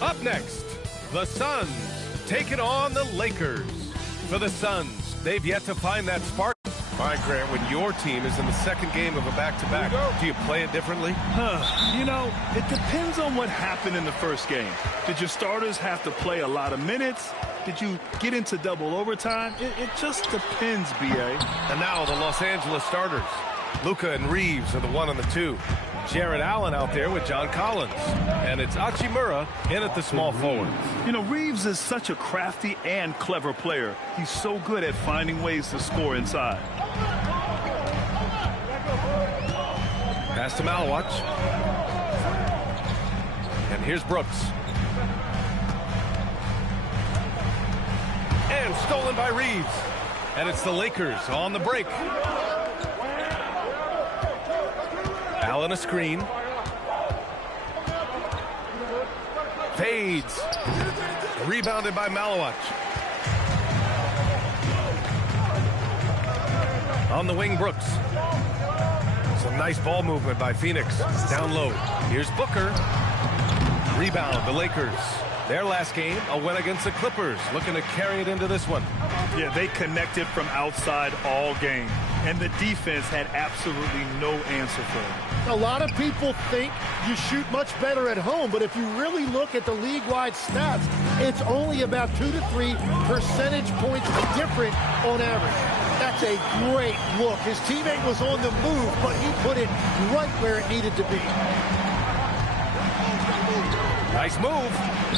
Up next, the Suns taking on the Lakers. For the Suns, they've yet to find that spark. All right, Grant, when your team is in the second game of a back-to-back, do you play it differently? You know, it depends on what happened in the first game. Did your starters have to play a lot of minutes? Did you get into double overtime? It just depends, B.A. And now the Los Angeles starters. Luka and Reeves are the 1 and the 2. Jarrett Allen out there with John Collins. And it's Hachimura in at the small forward. You know, Reeves is such a crafty and clever player. He's so good at finding ways to score inside. Pass to Malawach. And here's Brooks. And stolen by Reeves. And it's the Lakers on the break. Allen a screen. Fades. Rebounded by Malawach. On the wing, Brooks. Some nice ball movement by Phoenix. Down low. Here's Booker. Rebound, the Lakers. Their last game, a win against the Clippers. Looking to carry it into this one. Yeah, they connected from outside all game. And the defense had absolutely no answer for them. A lot of people think you shoot much better at home, but if you really look at the league-wide stats, it's only about 2 to 3 percentage points different on average. That's a great look. His teammate was on the move, but he put it right where it needed to be. Nice move.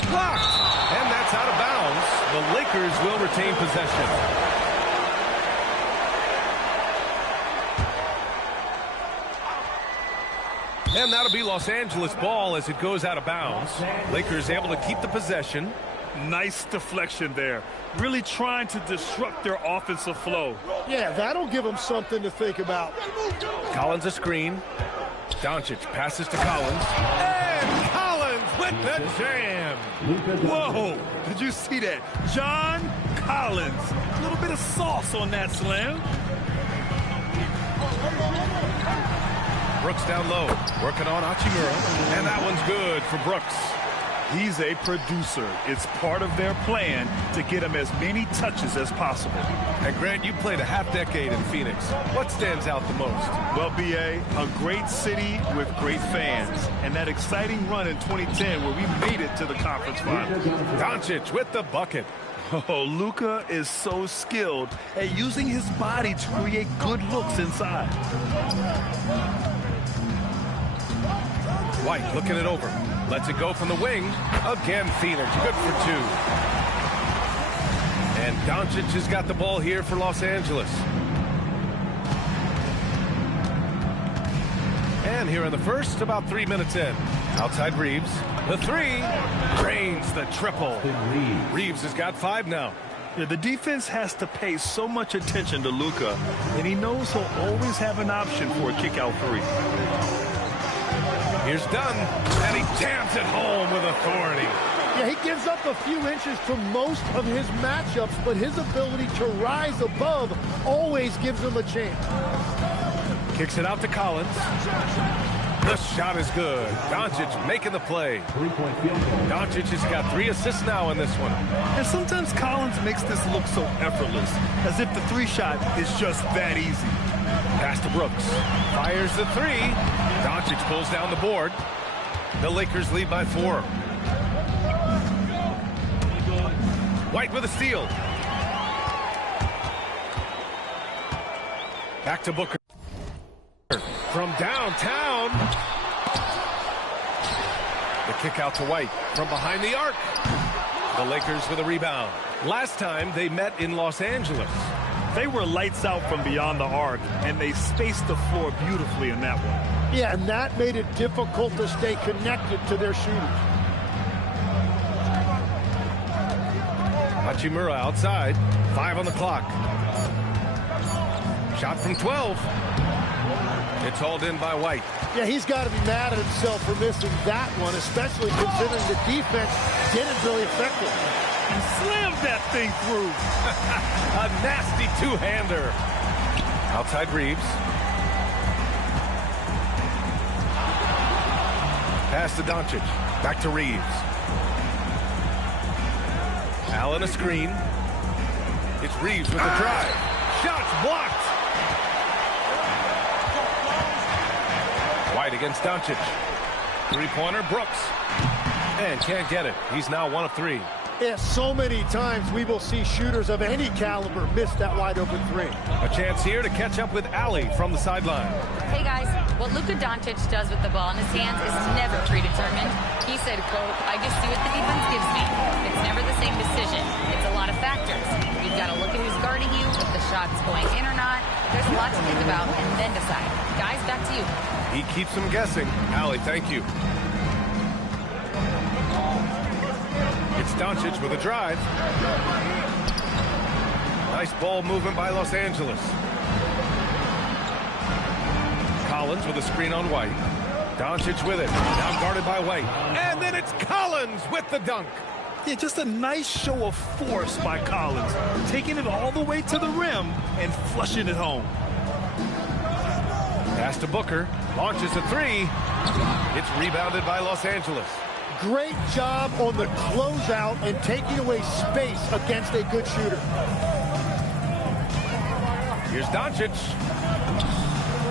Blocked. And that's out of bounds. The Lakers will retain possession. And that'll be Los Angeles ball as it goes out of bounds. Lakers able to keep the possession. Nice deflection there. Really trying to disrupt their offensive flow. Yeah, that'll give them something to think about. Collins a screen. Doncic passes to Collins. And Collins with the jam. Whoa, did you see that? John Collins. A little bit of sauce on that slam. Brooks down low, working on Hachimura, and that one's good for Brooks. He's a producer. It's part of their plan to get him as many touches as possible. And Grant, you played a half-decade in Phoenix. What stands out the most? Well, B.A., a great city with great fans. And that exciting run in 2010 where we made it to the conference finals. Doncic with the bucket. Oh, Luka is so skilled at using his body to create good looks inside. White looking it over. Lets it go from the wing. Again, Phoenix. Good for 2. And Doncic has got the ball here for Los Angeles. And here in the first, about 3 minutes in. Outside Reeves. The 3. Drains the triple. Reeves has got 5 now. Yeah, the defense has to pay so much attention to Luka, and he knows he'll always have an option for a kick-out 3. Here's Dunn, and he jams it home with authority. Yeah, he gives up a few inches for most of his matchups, but his ability to rise above always gives him a chance. Kicks it out to Collins. The shot is good. Doncic making the play. Doncic has got 3 assists now in this one. And sometimes Collins makes this look so effortless, as if the 3-shot is just that easy. Pass to Brooks. Fires the 3. Doncic pulls down the board. The Lakers lead by 4. White with a steal. Back to Booker. From downtown. The kick out to White from behind the arc. The Lakers with a rebound. Last time they met in Los Angeles. They were lights out from beyond the arc, and they spaced the floor beautifully in that one. Yeah, and that made it difficult to stay connected to their shooters. Hachimura outside. 5 on the clock. Shot from 12. It's hauled in by White. Yeah, he's got to be mad at himself for missing that one, especially considering the defense didn't really affect it. And slammed that thing through. A nasty 2-hander. Outside Reeves. Pass to Doncic. Back to Reeves. Allen a screen. It's Reeves with the drive. Shots blocked. White against Doncic. Three-pointer, Brooks. And can't get it. He's now 1 of 3. Yeah, so many times we will see shooters of any caliber miss that wide-open three. A chance here to catch up with Allie from the sideline. Hey, guys. What Luka Doncic does with the ball in his hands is never predetermined. He said, quote, I just see what the defense gives me. It's never the same decision. It's a lot of factors. You've got to look at who's guarding you, if the shot's going in or not. There's a lot to think about, and then decide. Guys, back to you. He keeps them guessing. Allie, thank you. It's Doncic with a drive. Nice ball movement by Los Angeles. Collins with a screen on White. Doncic with it. Now guarded by White. And then it's Collins with the dunk. Yeah, just a nice show of force by Collins. Taking it all the way to the rim and flushing it home. Pass to Booker. Launches a three. It's rebounded by Los Angeles. Great job on the closeout and taking away space against a good shooter. Here's Doncic.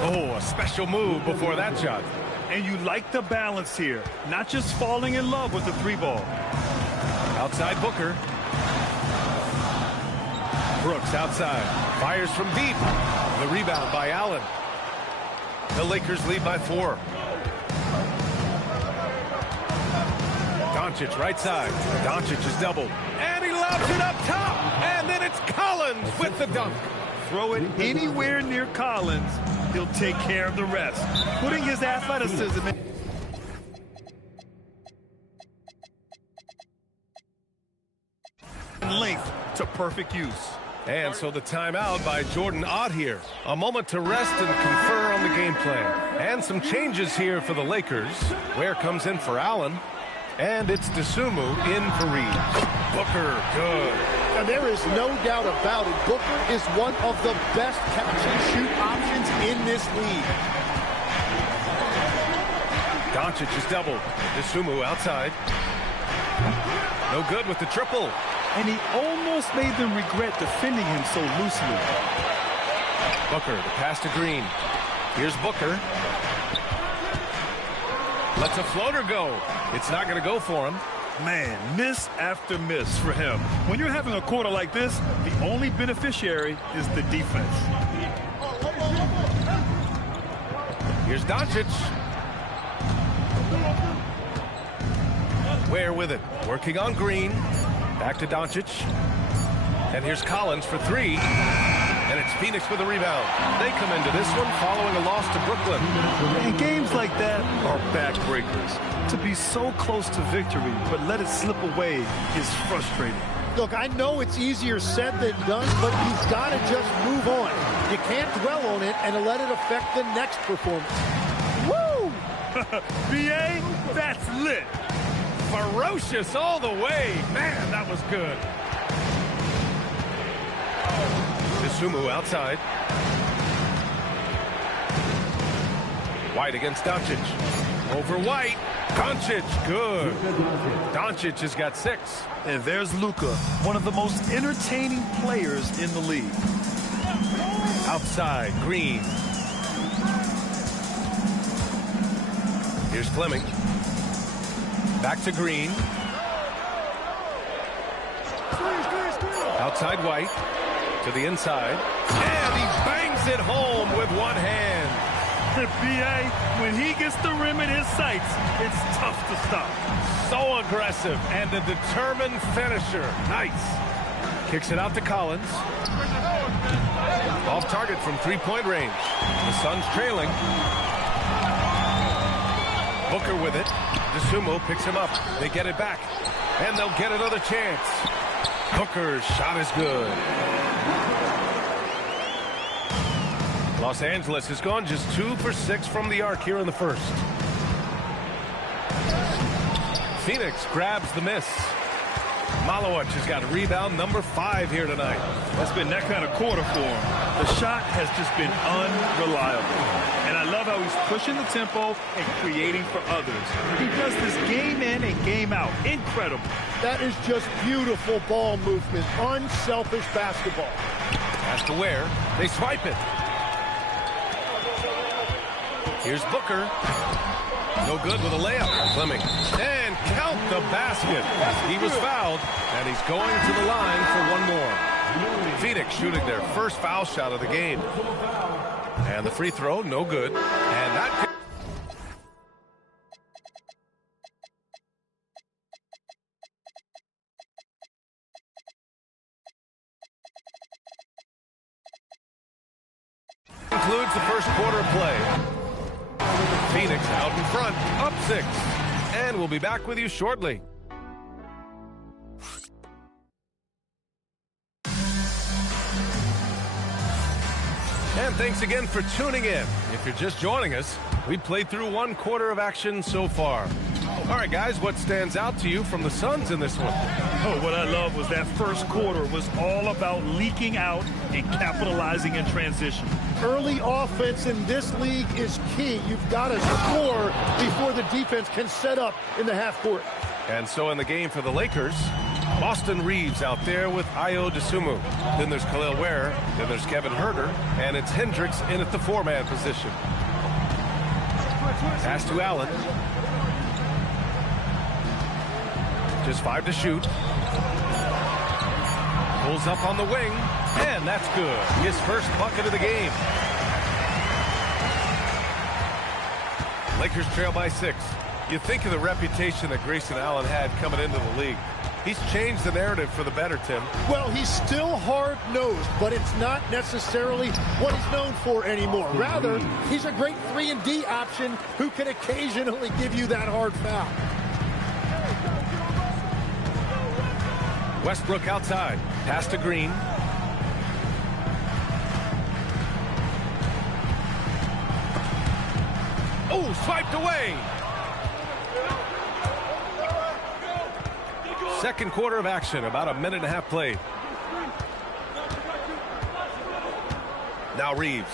Oh, a special move before that shot. And you like the balance here. Not just falling in love with the three ball. Outside Booker. Brooks outside. Fires from deep. The rebound by Allen. The Lakers lead by 4. Doncic right side. Doncic is doubled. And he lobs it up top. And then it's Collins with the dunk. Throw it anywhere near Collins. He'll take care of the rest. Putting his athleticism in length to perfect use. And so the timeout by Jordan Ott here. A moment to rest and confer on the game plan. And some changes here for the Lakers. Ware comes in for Allen. And it's Dosunmu in for Reeves. Booker, good. And there is no doubt about it. Booker is one of the best catch-and-shoot options in this league. Doncic is doubled. Dosunmu outside. No good with the triple. And he almost made them regret defending him so loosely. Booker, the pass to Green. Here's Booker. Lets a floater go. It's not going to go for him. Man, miss after miss for him. When you're having a quarter like this, the only beneficiary is the defense. Here's Doncic. Ware with it. Working on Green. Back to Doncic. And here's Collins for 3. And it's Phoenix with a rebound. They come into this one following a loss to Brooklyn. And games like that are backbreakers. To be so close to victory, but let it slip away is frustrating. Look, I know it's easier said than done, but you've got to just move on. You can't dwell on it and let it affect the next performance. Woo! BA, that's lit. Ferocious all the way. Man, that was good. Dosunmu outside. White against Doncic. Over White. Doncic, good. Doncic has got 6. And there's Luka, one of the most entertaining players in the league. Outside, Green. Here's Fleming. Back to Green. Outside White. To the inside. And he bangs it home with one hand. B.A., when he gets the rim in his sights, it's tough to stop. So aggressive and a determined finisher. Nice. Kicks it out to Collins. Off target from three-point range. The Suns trailing. Booker with it. Dosunmu picks him up. They get it back. And they'll get another chance. Booker's shot is good. Los Angeles has gone just 2 for 6 from the arc here in the first. Phoenix grabs the miss. Malowich has got rebound number 5 here tonight. It's been that kind of quarter for him. The shot has just been unreliable. And I love how he's pushing the tempo and creating for others. He does this game in and game out. Incredible. That is just beautiful ball movement. Unselfish basketball. Has to wear. They swipe it. Here's Booker. No good with a layup. Fleming. And count the basket. He was fouled, and he's going to the line for one more. Phoenix shooting their first foul shot of the game. And the free throw, no good. And that concludes the first quarter of play. Phoenix out in front, up 6. And we'll be back with you shortly. And thanks again for tuning in. If you're just joining us, we played through one quarter of action so far. All right, guys, what stands out to you from the Suns in this one? Oh, what I love was that first quarter was all about leaking out and capitalizing in transition. Early offense in this league is key. You've got to score before the defense can set up in the half court. And so in the game for the Lakers, Austin Reeves out there with Ayo Dosunmu. Then there's Khalil Ware. Then there's Kevin Huerter. And it's Hendricks in at the 4-man position. Pass to Allen. Just 5 to shoot. Pulls up on the wing. And that's good. His first bucket of the game. Lakers trail by 6. You think of the reputation that Grayson Allen had coming into the league. He's changed the narrative for the better, Tim. Well, he's still hard-nosed, but it's not necessarily what he's known for anymore. Rather, he's a great 3-and-D option who can occasionally give you that hard foul. Westbrook outside. Pass to Green. Oh, swiped away. Second quarter of action, about a minute and a half played. Now Reeves.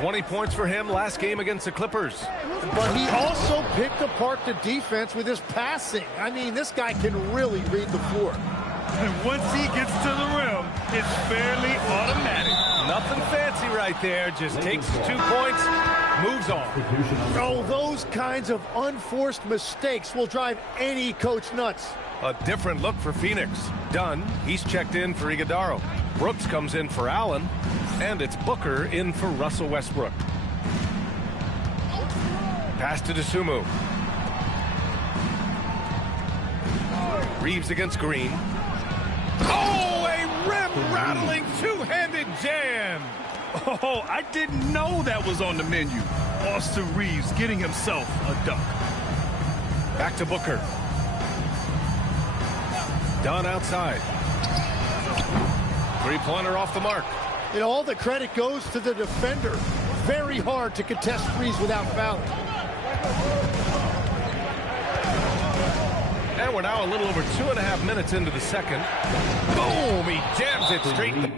20 points for him last game against the Clippers. But he also picked apart the defense with his passing. I mean, this guy can really read the floor. And once he gets to the rim, it's fairly automatic. Nothing fancy right there. Just takes 2 points, moves on. Oh, those kinds of unforced mistakes will drive any coach nuts. A different look for Phoenix. Dunn, he's checked in for Iguodaro. Brooks comes in for Allen. And it's Booker in for Russell Westbrook. Pass to Dosunmu. Reeves against Green. Oh, a rim-rattling two-handed jam. Oh, I didn't know that was on the menu. Austin Reeves getting himself a dunk. Back to Booker. Dunn outside. Three-pointer off the mark. And all the credit goes to the defender. Very hard to contest threes without fouling. And we're now a little over 2.5 minutes into the second. Boom! He jams it straight.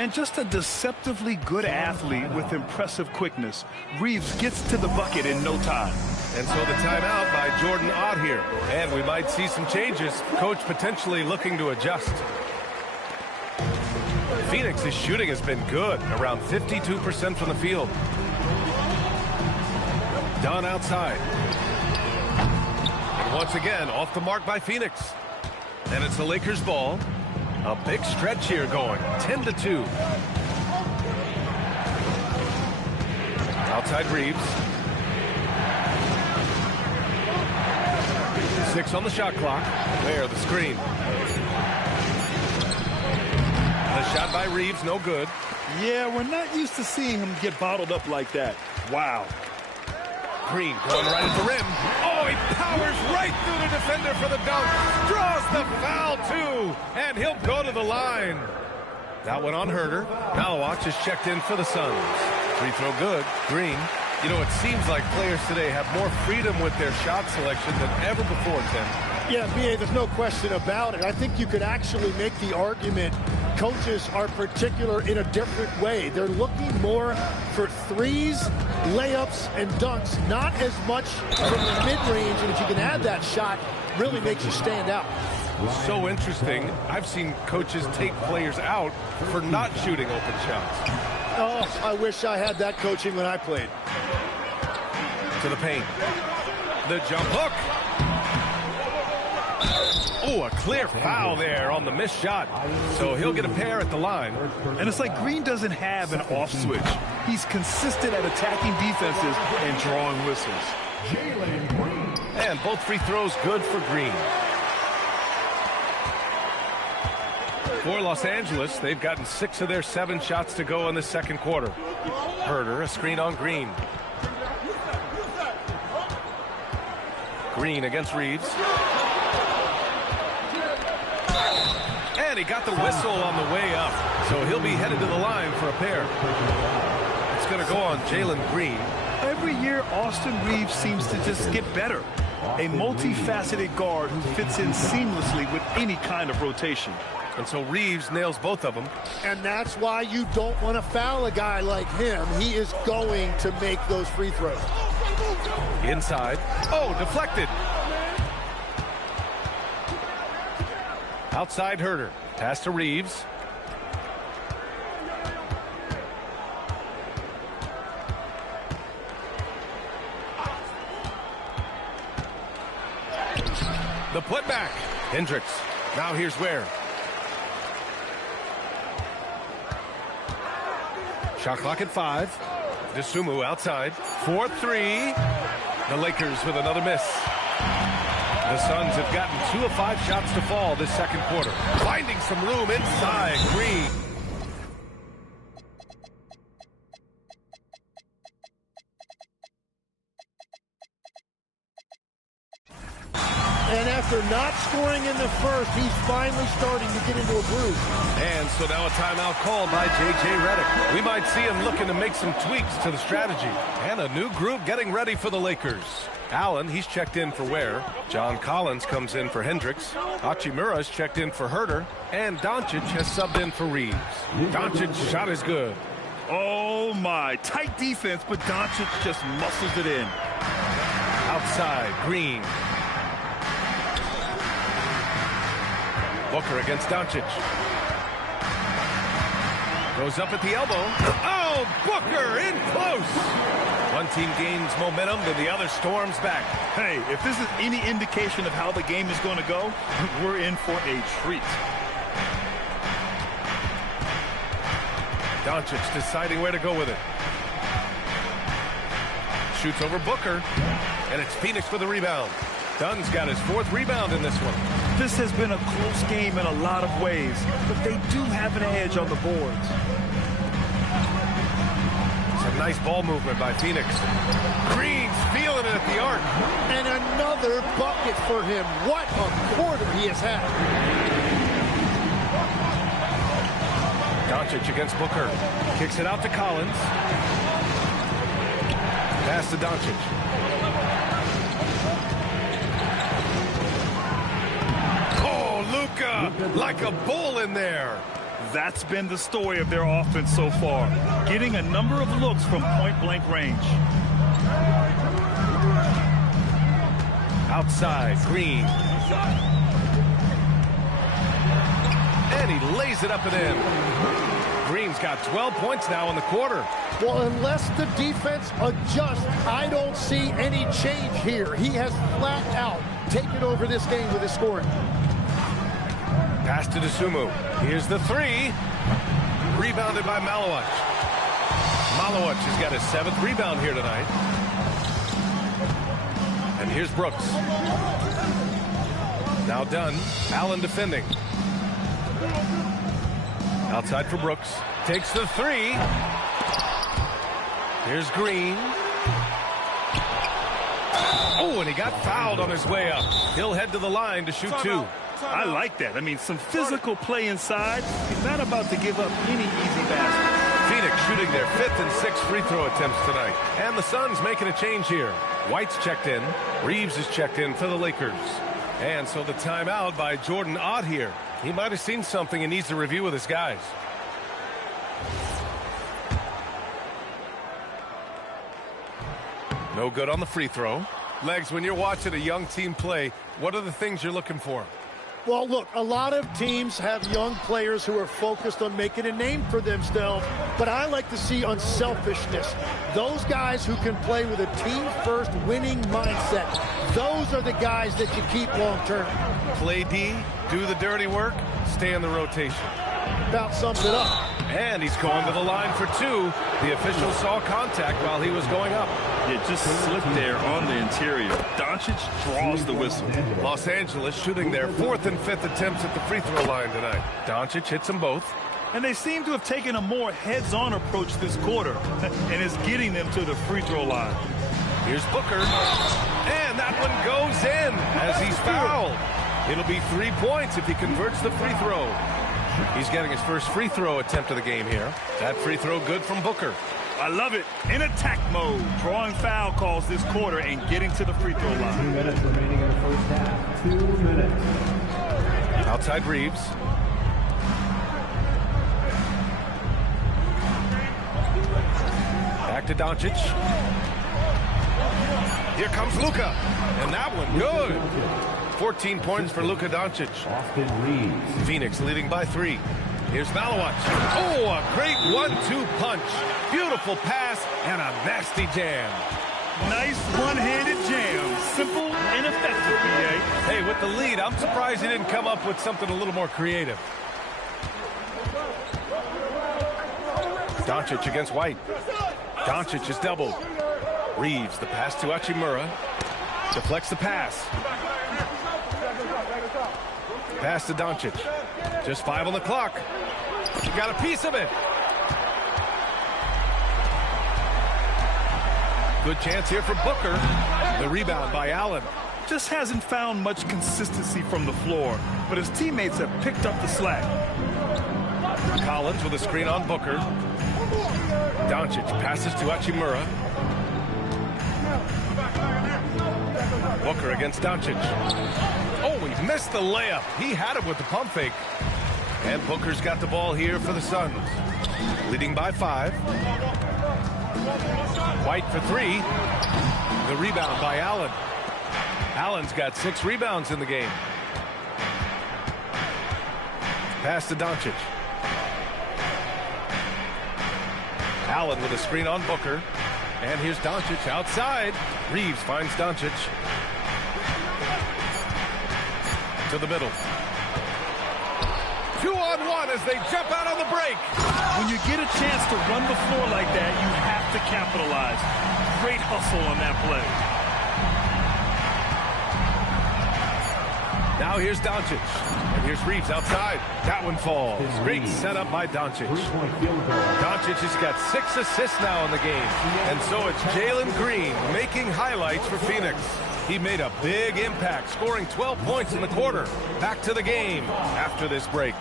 and just a deceptively good athlete with impressive quickness. Reeves gets to the bucket in no time. And so the timeout by Jordan Ott here. And we might see some changes. Coach potentially looking to adjust. Phoenix's shooting has been good, around 52% from the field. Dunn outside. And once again, off the mark by Phoenix. And it's the Lakers ball. A big stretch here going, 10-2. Outside Reeves. 6 on the shot clock. There, the screen. The shot by Reeves, no good. Yeah, we're not used to seeing him get bottled up like that. Wow. Green going right at the rim. Oh, he powers right through the defender for the dunk. Draws the foul, too. And he'll go to the line. That one on Herter. Malawach is checked in for the Suns. Free throw good. Green. You know, it seems like players today have more freedom with their shot selection than ever before, Tim. Yeah, B.A., there's no question about it. I think you could actually make the argument coaches are particular in a different way. They're looking more for threes, layups, and dunks, not as much from the mid-range. And if you can add that shot, really makes you stand out. So interesting. I've seen coaches take players out for not shooting open shots. Oh, I wish I had that coaching when I played. To the paint. The jump hook. Oh, a clear foul there on the missed shot. So he'll get a pair at the line. And it's like Green doesn't have an off switch. He's consistent at attacking defenses and drawing whistles. And both free throws good for Green. For Los Angeles, they've gotten 6 of their 7 shots to go in the second quarter. Herter, a screen on Green. Green against Reeves. And he got the whistle on the way up. So he'll be headed to the line for a pair. It's going to go on Jalen Green. Every year, Austin Reeves seems to just get better. A multifaceted guard who fits in seamlessly with any kind of rotation. And so Reeves nails both of them. And that's why you don't want to foul a guy like him. He is going to make those free throws. Inside. Oh, deflected. Outside Herter. Pass to Reeves. The putback. Hendricks. Now here's where. Shot clock at 5. Dosunmu outside. 4-3. The Lakers with another miss. The Suns have gotten 2 of 5 shots to fall this second quarter. Finding some room inside. Green. And after not scoring in the first, he's finally starting to get into a groove. And so now a timeout called by J.J. Redick. We might see him looking to make some tweaks to the strategy. And a new group getting ready for the Lakers. Allen, he's checked in for Ware. John Collins comes in for Hendricks. Hachimura's checked in for Herter. And Doncic has subbed in for Reeves. Doncic's shot is good. Oh, my. Tight defense, but Doncic just muscles it in. Outside, Green. Booker against Doncic. Goes up at the elbow. Oh, Booker in close. One team gains momentum, then the other storms back. Hey, if this is any indication of how the game is going to go, we're in for a treat. Doncic deciding where to go with it. Shoots over Booker. And it's Phoenix for the rebound. Dunn's got his 4th rebound in this one. This has been a close game in a lot of ways, but they do have an edge on the boards. Some nice ball movement by Phoenix. Green's feeling it at the arc. And another bucket for him. What a quarter he has had. Doncic against Booker. Kicks it out to Collins. Pass to Doncic. Luka, like a bull in there. That's been the story of their offense so far, getting a number of looks from point-blank range. Outside, Green. And he lays it up and in. Green's got 12 points now in the quarter. Well, unless the defense adjusts, I don't see any change here. He has flat out taken over this game with his scoring. Pass to Dosunmu. Here's the three. Rebounded by Malowich. Malowich has got his 7th rebound here tonight. And here's Brooks. Now done. Allen defending. Outside for Brooks. Takes the three. Here's Green. Oh, and he got fouled on his way up. He'll head to the line to shoot 2. I like that. I mean, some physical play inside. He's not about to give up any easy baskets. Phoenix shooting their 5th and 6th free throw attempts tonight. And the Suns making a change here. White's checked in. Reeves is checked in for the Lakers. And so the timeout by Jordan Ott here. He might have seen something and needs to review with his guys. No good on the free throw. Legs, when you're watching a young team play, what are the things you're looking for? Well, look, a lot of teams have young players who are focused on making a name for themselves, but I like to see unselfishness. Those guys who can play with a team-first winning mindset, those are the guys that you keep long-term. Play D, do the dirty work, stay in the rotation. About sums it up. And he's going to the line for 2. The official saw contact while he was going up. It just slipped there on the interior. Doncic draws the whistle. Los Angeles shooting their 4th and 5th attempts at the free throw line tonight. Doncic hits them both. And they seem to have taken a more heads-on approach this quarter, and it's getting them to the free throw line. Here's Booker. And that one goes in as he's fouled. It'll be 3 points if he converts the free throw. He's getting his first free throw attempt of the game here. That free throw good from Booker. I love it. In attack mode, drawing foul calls this quarter and getting to the free throw line. 2 minutes remaining in the first half. 2 minutes. Outside Reeves. Back to Doncic. Here comes Luka. And that one good. 14 points for Luka Doncic. Austin Reeves. Phoenix leading by 3. Here's Malowich. Oh, a great 1-2 punch. Beautiful pass and a nasty jam. Nice one-handed jam. Simple and effective, B.A. Hey, with the lead, I'm surprised he didn't come up with something a little more creative. Doncic against White. Doncic is doubled. Reeves, the pass to Hachimura. Deflects the pass. Pass to Doncic. Just 5 on the clock. He got a piece of it. Good chance here for Booker. The rebound by Allen. Just hasn't found much consistency from the floor, but his teammates have picked up the slack. Collins with a screen on Booker. Doncic passes to Hachimura. Booker against Doncic. Oh, he missed the layup. He had it with the pump fake. And Booker's got the ball here for the Suns. Leading by 5. White for 3. The rebound by Allen. Allen's got 6 rebounds in the game. Pass to Doncic. Allen with a screen on Booker. And here's Doncic outside. Reeves finds Doncic. To the middle. 2-on-1 as they jump out on the break. When you get a chance to run the floor like that, you have to capitalize. Great hustle on that play. Now here's Doncic. And here's Reeves outside. That one falls. Great setup by Doncic. Doncic has got 6 assists now in the game. And so it's Jalen Green making highlights for Phoenix. He made a big impact, scoring 12 points in the quarter. Back to the game after this break.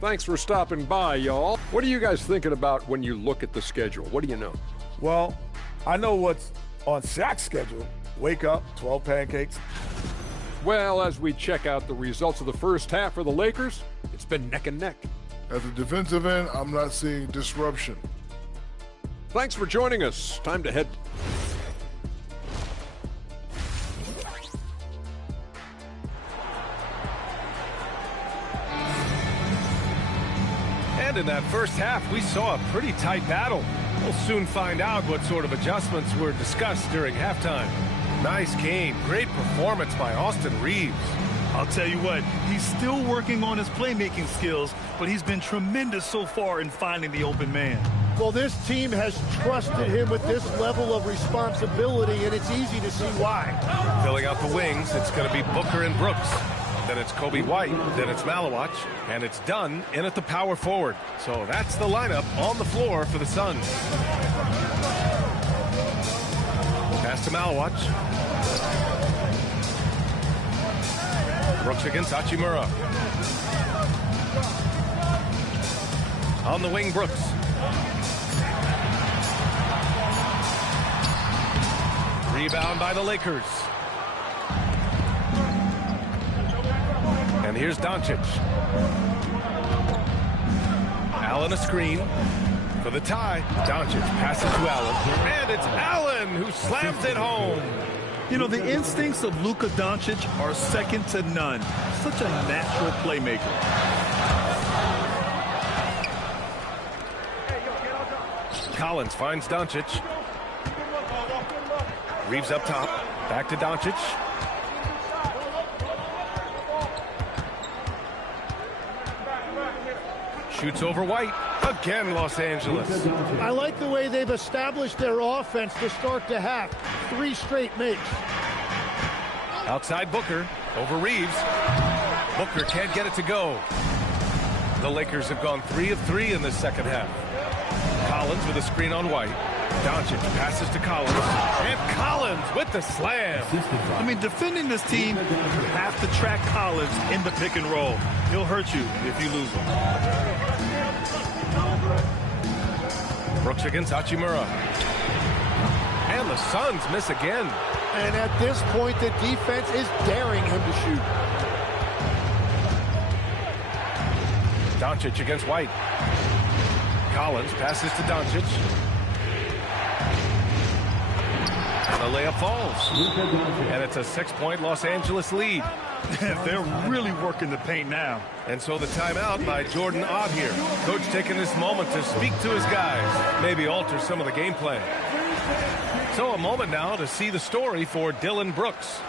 Thanks for stopping by, y'all. What are you guys thinking about when you look at the schedule? What do you know? Well, I know what's on Shaq's schedule. Wake up, 12 pancakes. Well, as we check out the results of the first half for the Lakers, it's been neck and neck. At the defensive end, I'm not seeing disruption. Thanks for joining us. Time to head. And in that first half, we saw a pretty tight battle. We'll soon find out what sort of adjustments were discussed during halftime. Nice game. Great performance by Austin Reeves. I'll tell you what, he's still working on his playmaking skills, but he's been tremendous so far in finding the open man. Well, this team has trusted him with this level of responsibility, and it's easy to see why. Filling out the wings, it's going to be Booker and Brooks. Then it's Kobe White, then it's Malawach, and it's Dunn in at the power forward. So that's the lineup on the floor for the Suns. Pass to Malawach. Brooks against Hachimura. On the wing, Brooks. Rebound by the Lakers. And here's Doncic. Allen a screen for the tie. Doncic passes to Allen. And it's Allen who slams it home. You know, the instincts of Luka Doncic are second to none. Such a natural playmaker. Collins finds Doncic. Reeves up top. Back to Doncic. Shoots over White. Again, Los Angeles. I like the way they've established their offense to start the half. 3 straight makes. Outside Booker. Over Reeves. Booker can't get it to go. The Lakers have gone 3 of 3 in this second half. Collins with a screen on White. Doncic passes to Collins. And Collins with the slam. I mean, defending this team, you have to track Collins in the pick and roll. He'll hurt you if you lose him. Brooks against Hachimura. And the Suns miss again. And at this point, the defense is daring him to shoot. Doncic against White. Collins passes to Doncic. And the layup falls. And it's a 6-point Los Angeles lead. They're really working the paint now. And so the timeout by Jordan Ott here. Coach taking this moment to speak to his guys. Maybe alter some of the game plan. So a moment now to see the story for Dillon Brooks.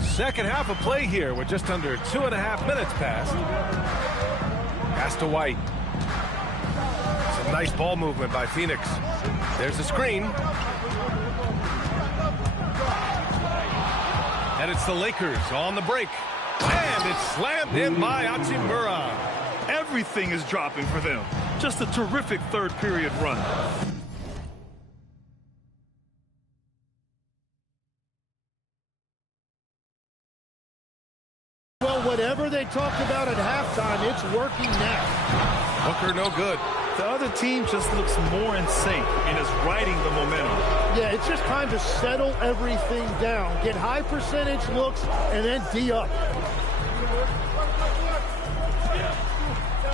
Second half of play here with just under 2.5 minutes passed. Pass to White. Some nice ball movement by Phoenix. There's the screen. And it's the Lakers on the break. And it's slammed in by Hachimura. Everything is dropping for them. Just a terrific third period run. Well, whatever they talked about at halftime, it's working now. Booker no good. The other team just looks more in sync and is riding the momentum. Yeah, it's just time to settle everything down. Get high percentage looks and then D up.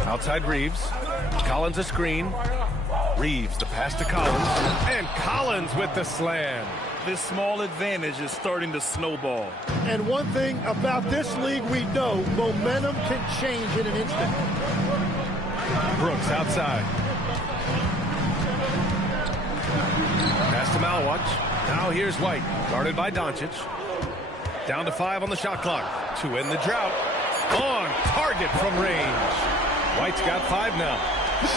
Outside Reeves. Collins a screen. Reeves the pass to Collins. And Collins with the slam. This small advantage is starting to snowball. And one thing about this league we know, momentum can change in an instant. Brooks outside. Pass to Malawach. Now here's White. Guarded by Doncic. Down to 5 on the shot clock. To end the drought. On target from range. White's got 5 now.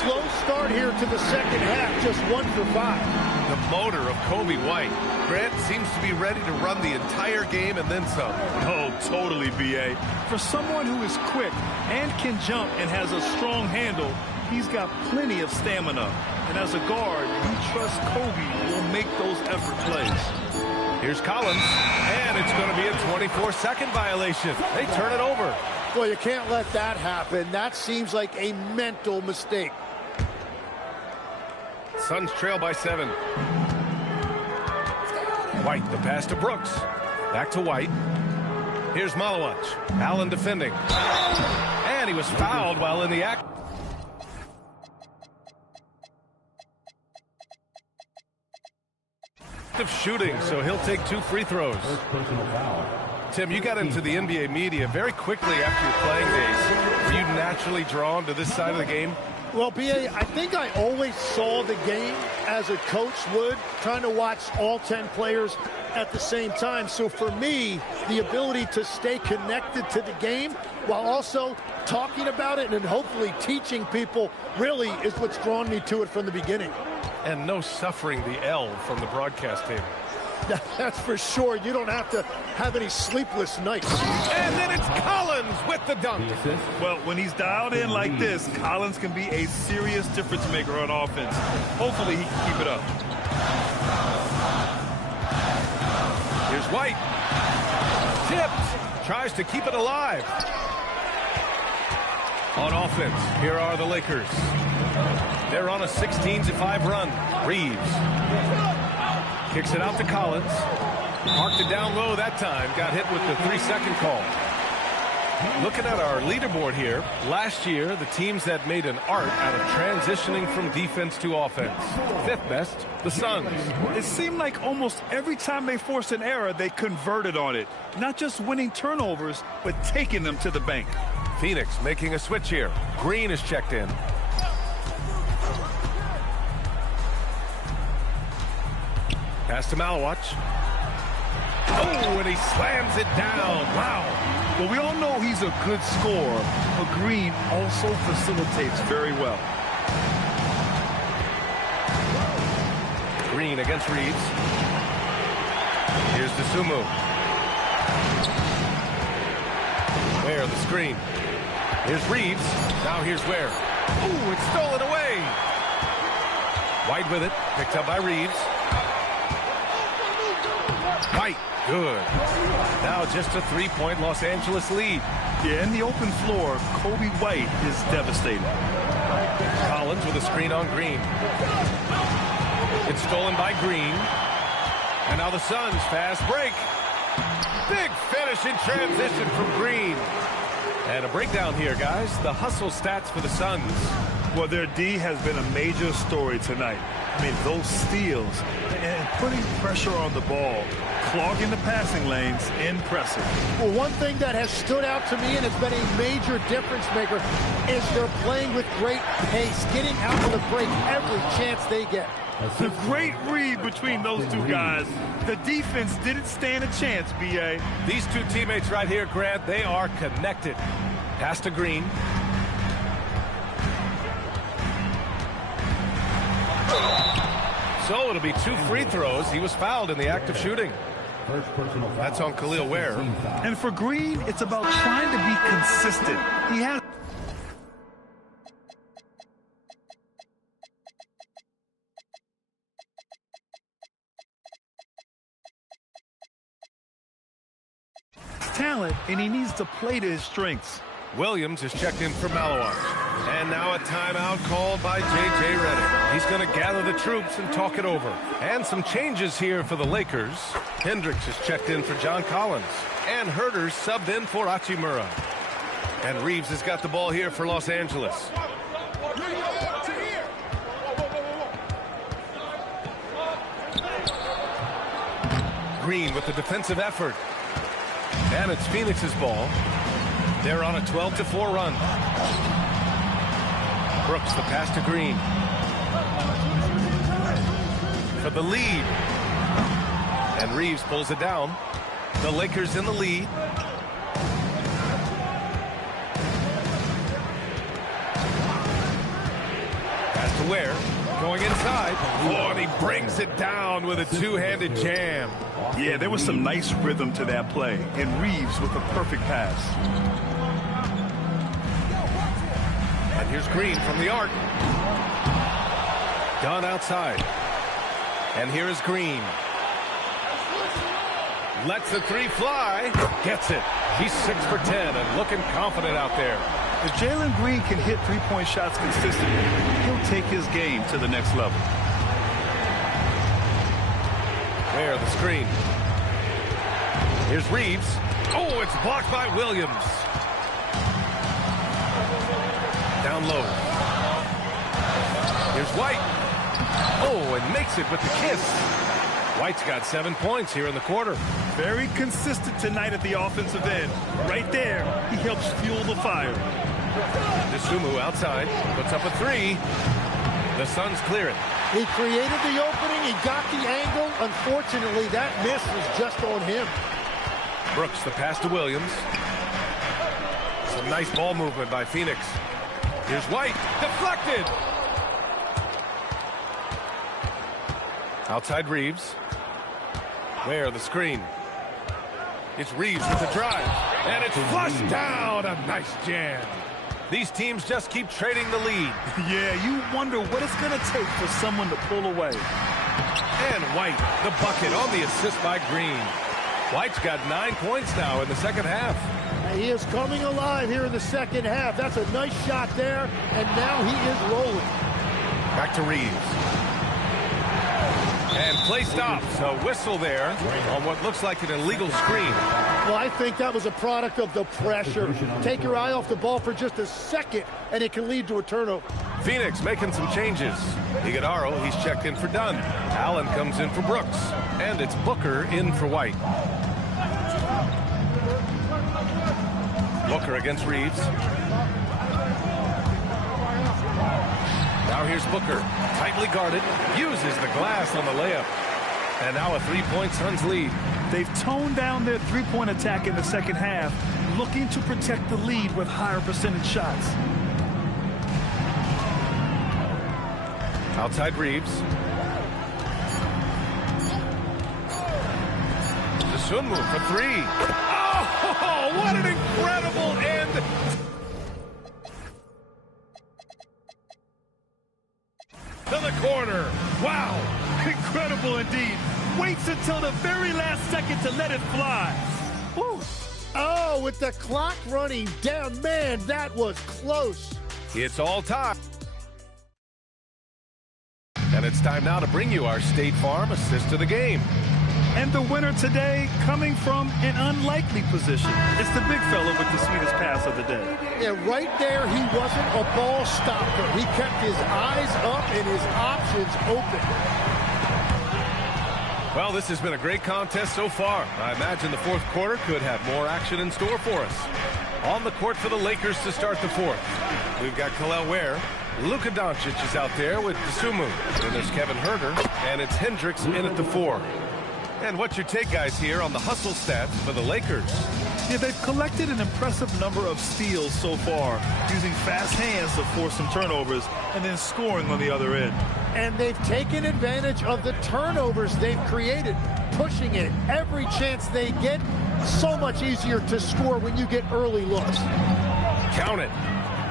Slow start here to the second half. Just 1 for 5. The motor of Kobe White. Grant seems to be ready to run the entire game and then some. Oh, totally, B.A. For someone who is quick and can jump and has a strong handle, he's got plenty of stamina. And as a guard, you trust Kobe will make those effort plays. Here's Collins, and it's going to be a 24-second violation. They turn it over. Well, you can't let that happen. That seems like a mental mistake. Suns trail by 7. White, the pass to Brooks. Back to White. Here's Malawach. Allen defending. And he was fouled while in the act. Of shooting, so he'll take 2 free throws. Tim, you got into the NBA media very quickly after your playing days. Were you naturally drawn to this side of the game? Well, B.A., I think I always saw the game as a coach would, trying to watch all 10 players at the same time. So for me, the ability to stay connected to the game while also talking about it and hopefully teaching people really is what's drawn me to it from the beginning. And no suffering the L from the broadcast table. That's for sure. You don't have to have any sleepless nights. And then it's Collins with the dunk. Well, when he's dialed in like this, Collins can be a serious difference maker on offense. Hopefully he can keep it up. Here's White. Tipped. Tries to keep it alive. On offense, here are the Lakers. They're on a 16-5 run. Reeves kicks it out to Collins. Marked it down low that time. Got hit with the 3-second call. Looking at our leaderboard here, last year, the teams that made an art out of transitioning from defense to offense. 5th best, the Suns. It seemed like almost every time they forced an error, they converted on it. Not just winning turnovers, but taking them to the bank. Phoenix making a switch here. Green is checked in. Pass to Malawach. Oh, and he slams it down. Wow. Well, we all know he's a good scorer, but Green also facilitates very well. Green against Reeves. Here's Dosunmu. Ware, the screen. Here's Reeves. Now here's Ware. Ooh, it's stolen away. White with it. Picked up by Reeves. White. Good. Now just a 3-point Los Angeles lead. Yeah, in the open floor, Kobe White is devastating. Collins with a screen on Green. It's stolen by Green. And now the Suns fast break. Big finish in transition from Green. And a breakdown here, guys. The hustle stats for the Suns. Well, their D has been a major story tonight. I mean, those steals and putting pressure on the ball, clogging the passing lanes, impressive. Well, one thing that has stood out to me and has been a major difference maker is they're playing with great pace, getting out of the break every chance they get. The great read between those two guys. The defense didn't stand a chance, B.A. These two teammates right here, Grant, they are connected. Pass to Green. So it'll be 2 free throws. He was fouled in the act of shooting. That's on Khalil Ware. And for Green, it's about trying to be consistent. He has... talent, and he needs to play to his strengths. Williams is checked in for Malawach. And now a timeout called by J.J. Redick. He's going to gather the troops and talk it over. And some changes here for the Lakers. Hendricks is checked in for John Collins. And Herter's subbed in for Hachimura. And Reeves has got the ball here for Los Angeles. Green with the defensive effort. And it's Phoenix's ball. They're on a 12-4 run. Brooks, the pass to Green. For the lead. And Reeves pulls it down. The Lakers in the lead. Pass to Ware. Going inside. Oh, and he brings it down with a two-handed jam. Yeah, there was some nice rhythm to that play. And Reeves with a perfect pass. And here's Green from the arc. Done outside. And here is Green. Lets the three fly. Gets it. He's 6 for 10 and looking confident out there. If Jalen Green can hit three-point shots consistently, he'll take his game to the next level. There, the screen. Here's Reeves. Oh, it's blocked by Williams. Down low. Here's White. Oh, and makes it with the kiss. White's got 7 points here in the quarter. Very consistent tonight at the offensive end. Right there, he helps fuel the fire. Dosunmu outside, puts up a three. The Suns clear it. He created the opening. He got the angle. Unfortunately, that miss was just on him. Brooks, the pass to Williams. Some nice ball movement by Phoenix. Here's White. Deflected. Outside Reeves. Where the screen. It's Reeves with the drive. And it's flushed down. A nice jam. These teams just keep trading the lead. Yeah, you wonder what it's going to take for someone to pull away. And White, the bucket on the assist by Green. White's got 9 points now in the second half. He is coming alive here in the second half. That's a nice shot there, and now he is rolling. Back to Reeves. And play stops. A whistle there on what looks like an illegal screen. Well, I think that was a product of the pressure. Take your eye off the ball for just a second, and it can lead to a turnover. Phoenix making some changes. Iguodaro, he's checked in for Dunn. Allen comes in for Brooks. And it's Booker in for White. Booker against Reeves. Now here's Booker. Tightly guarded. Uses the glass on the layup. And now a 3-point Suns lead. They've toned down their three-point attack in the second half, looking to protect the lead with higher percentage shots. Outside Reeves. Dosunmu for three. Oh, what an incredible end. To the corner. Wow. Incredible indeed. Waits until the very last second to let it fly. Woo. Oh, with the clock running down, man, that was close. It's all time. And it's time now to bring you our State Farm assist of the game. And the winner today coming from an unlikely position. It's the big fella with the sweetest pass of the day. Yeah, right there, he wasn't a ball stopper. He kept his eyes up and his options open. Well, this has been a great contest so far. I imagine the fourth quarter could have more action in store for us. On the court for the Lakers to start the fourth. We've got Kel'el Ware. Luka Doncic is out there with Dosunmu. Then there's Kevin Huerter. And it's Hendricks in at the 4. And what's your take, guys, here on the hustle stats for the Lakers? Yeah, they've collected an impressive number of steals so far, using fast hands to force some turnovers and then scoring on the other end. And they've taken advantage of the turnovers they've created, pushing it every chance they get. So much easier to score when you get early looks. Count it.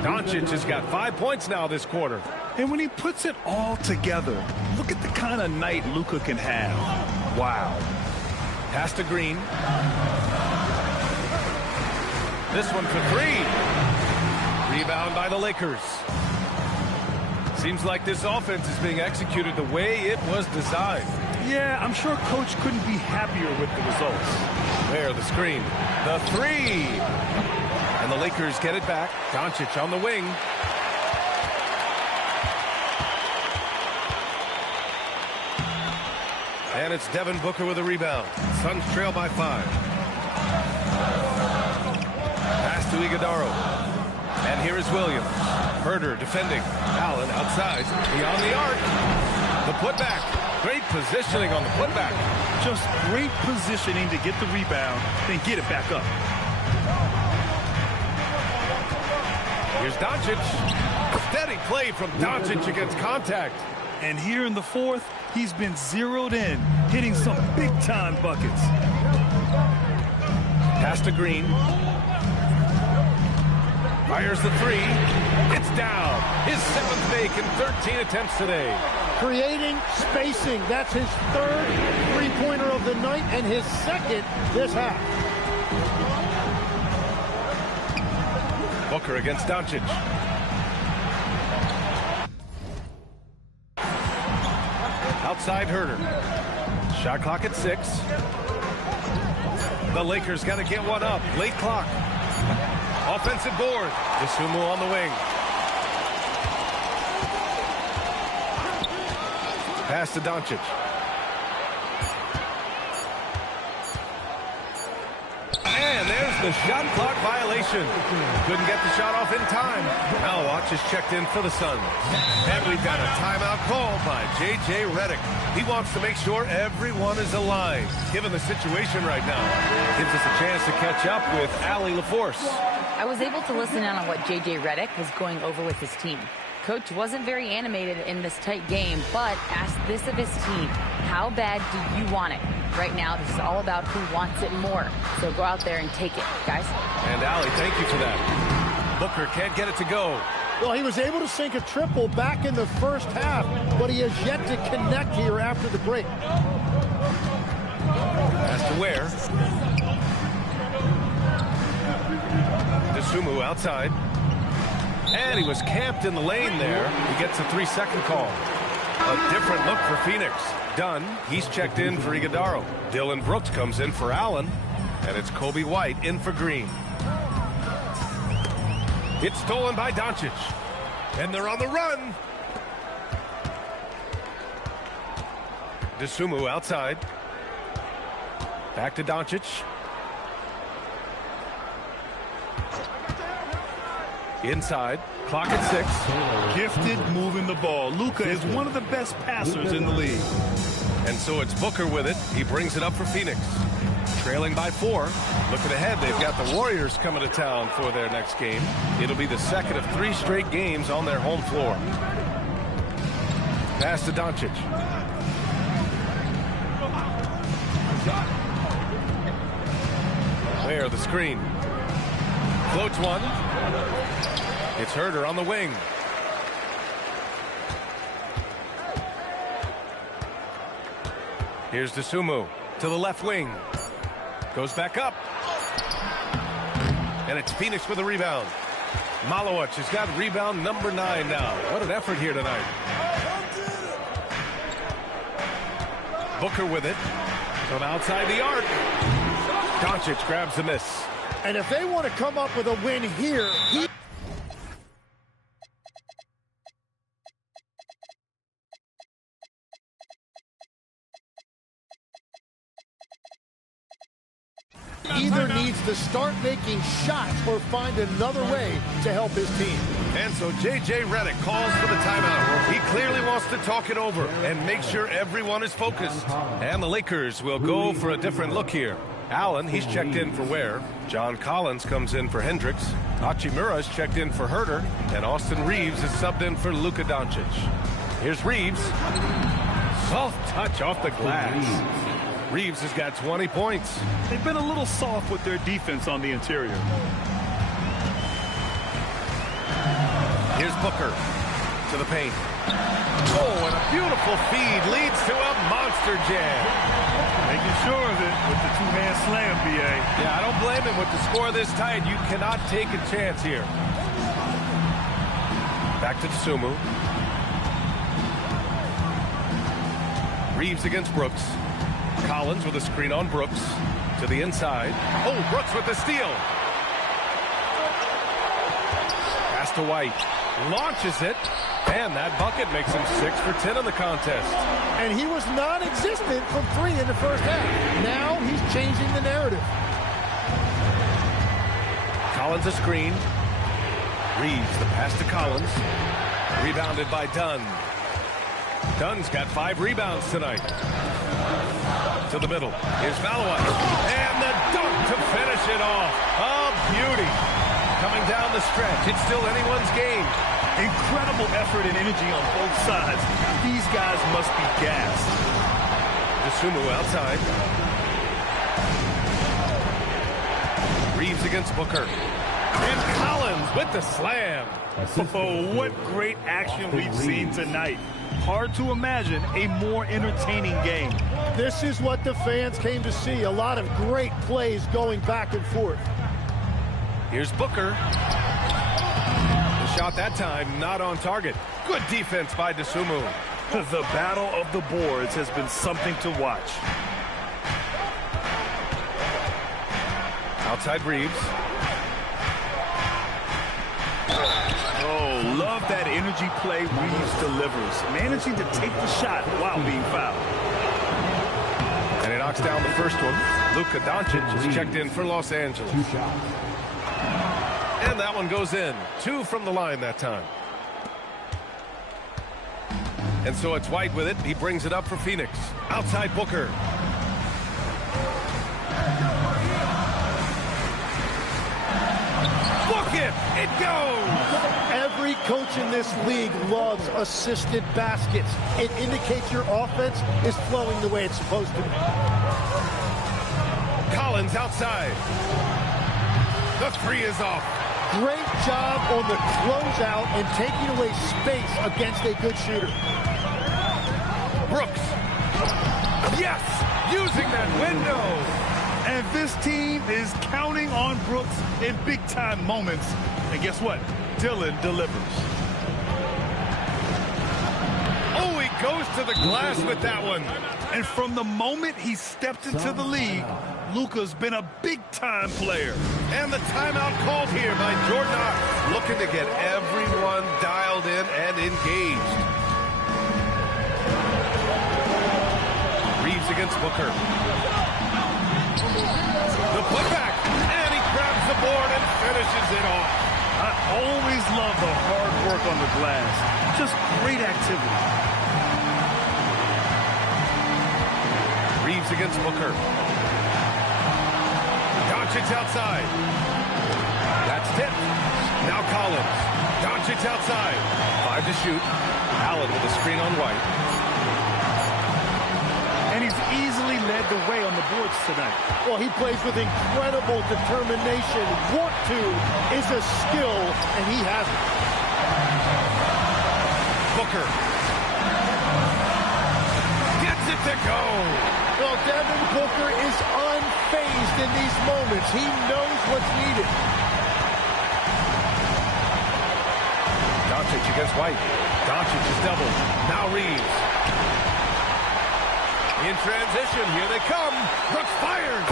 Doncic has got 5 points now this quarter. And when he puts it all together, look at the kind of night Luka can have. Wow. Pass to Green. This one for three. Rebound by the Lakers. Seems like this offense is being executed the way it was designed. Yeah, I'm sure Coach couldn't be happier with the results. There, the screen. The three. And the Lakers get it back. Doncic on the wing. And it's Devin Booker with a rebound. Suns trail by 5. Pass to Iguodaro. And here is Williams. Huerter defending. Allen outside. Beyond the arc. The putback. Great positioning on the putback. Just great positioning to get the rebound, then get it back up. Here's Doncic. Steady play from Doncic against contact. And here in the fourth, he's been zeroed in, hitting some big-time buckets. Pass to Green. Fires the three. It's down. His 7th make in 13 attempts today. Creating spacing. That's his 3rd three-pointer of of the night and his second this half. Booker against Doncic. Outside Herter. Shot clock at 6. The Lakers got to get one up. Late clock. Offensive board. Dosunmu on the wing. Pass to Doncic. And there's the shot clock violation. Couldn't get the shot off in time. Now Watch is checked in for the Suns. And we've got a timeout call by J.J. Redick. He wants to make sure everyone is aligned. Given the situation right now, gives us a chance to catch up with Allie LaForce. I was able to listen in on what J.J. Redick was going over with his team. Coach wasn't very animated in this tight game, but asked this of his team: how bad do you want it? Right now, this is all about who wants it more. So go out there and take it, guys. And Allie, thank you for that. Booker can't get it to go. Well, he was able to sink a triple back in the first half, but he has yet to connect here after the break. Pass to Ware. Dosunmu outside. And he was camped in the lane there. He gets a 3-second call. A different look for Phoenix. Dunn, he's checked in for Iguodaro. Dylan Brooks comes in for Allen. And it's Kobe White in for Green. It's stolen by Doncic. And they're on the run. Dosunmu outside. Back to Doncic. Inside. Clock at 6. Gifted moving the ball. Luka is one of the best passers in the league. And so it's Booker with it. He brings it up for Phoenix. Trailing by 4. Looking ahead, they've got the Warriors coming to town for their next game. It'll be the second of 3 straight games on their home floor. Pass to Doncic. There, the screen. Floats one. It's Herter on the wing. Here's Dosunmu to the left wing. Goes back up. And it's Phoenix with a rebound. Malowicz has got rebound number 9 now. What an effort here tonight. Booker with it. From outside the arc. Doncic grabs the miss. And if they want to come up with a win here, either needs to start making shots or find another way to help his team. And so J.J. Redick calls for the timeout. He clearly wants to talk it over and make sure everyone is focused. And the Lakers will go for a different look here. Allen, he's checked in for Ware. John Collins comes in for Hendricks. Hachimura's checked in for Herter. And Austin Reeves is subbed in for Luka Doncic. Here's Reeves. Soft touch off the glass. Reeves has got 20 points. They've been a little soft with their defense on the interior. Here's Booker to the paint. Oh, and a beautiful feed leads to a monster jam. Making sure of it with the two-hand slam, B.A. Yeah, I don't blame him. With the score this tight, you cannot take a chance here. Back to Dosunmu. Reeves against Brooks. Collins with a screen on Brooks. To the inside. Oh, Brooks with the steal. Pass to White. Launches it. And that bucket makes him 6 for 10 in the contest. And he was non-existent from 3 in the first half. Now he's changing the narrative. Collins a screen. Reeves the pass to Collins. Rebounded by Dunn. Dunn's got 5 rebounds tonight. To the middle. Here's Malowicz. And the dunk to finish it off. A beauty. Coming down the stretch. It's still anyone's game. Incredible effort and energy on both sides. These guys must be gassed. Dosunmu outside. Reeves against Booker. And Collins with the slam. Oh, what great action we've seen tonight. Hard to imagine a more entertaining game. This is what the fans came to see. A lot of great plays going back and forth. Here's Booker. The shot that time not on target. Good defense by DeSumo. The battle of the boards has been something to watch. Outside Reeves. Oh, love that energy play Reeves delivers. Managing to take the shot while being fouled. And he knocks down the first one. Luka Doncic is checked in for Los Angeles. And that one goes in. 2 from the line that time. And so it's White with it. He brings it up for Phoenix. Outside Booker. Book it! It goes! Every coach in this league loves assisted baskets. It indicates your offense is flowing the way it's supposed to. Collins outside. The 3 is off. Great job on the closeout and taking away space against a good shooter. Brooks. Yes! Using that window. And this team is counting on Brooks in big-time moments. And guess what? Dillon delivers. Oh, he goes to the glass with that one. And from the moment he stepped into the league, Luka's been a big-time player. And the timeout called here by Jordan Knox, looking to get everyone dialed in and engaged. Reeves against Booker. The putback, and he grabs the board and finishes it off. I always love the hard work on the glass. Just great activity. Reeves against Booker. Doncic outside. That's tipped. Now Collins. Doncic outside. 5 to shoot. Allen with a screen on White. And he's easily led the way on the boards tonight. Well, he plays with incredible determination. Want to is a skill, and he has it. Booker. Gets it to go. Well, Devin Booker is unfazed in these moments. He knows what's needed. Doncic against White. Doncic is doubled. Now Reeves. In transition, here they come. Brooks fires.